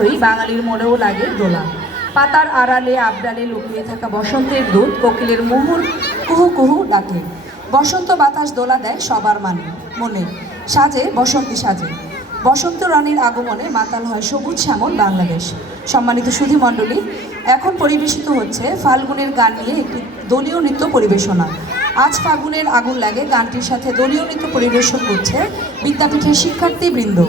মতোই বাঙালির মনেও লাগে দোলা। পাতার আড়ালে আবডালে লুকিয়ে থাকা বসন্তের দূত কোকিলের মুহুর কুহু কুহু ডাকে। বসন্ত বাতাস দোলা দেয় সবার মনে, সাজে বসন্তী সাজে। বসন্ত রানীর আগমনে মাতাল হয় সবুজ শ্যামল বাংলাদেশ। সম্মানিত সুধীমণ্ডলী, এখন পরিবেশিত হচ্ছে ফাল্গুনের গান নিয়ে একটি দলীয় নৃত্য পরিবেশনা। আজ ফাগুনের আগুন লাগে গানটির সাথে দলীয় নৃত্য পরিবেশন করছে বিদ্যাপীঠের শিক্ষার্থীবৃন্দ।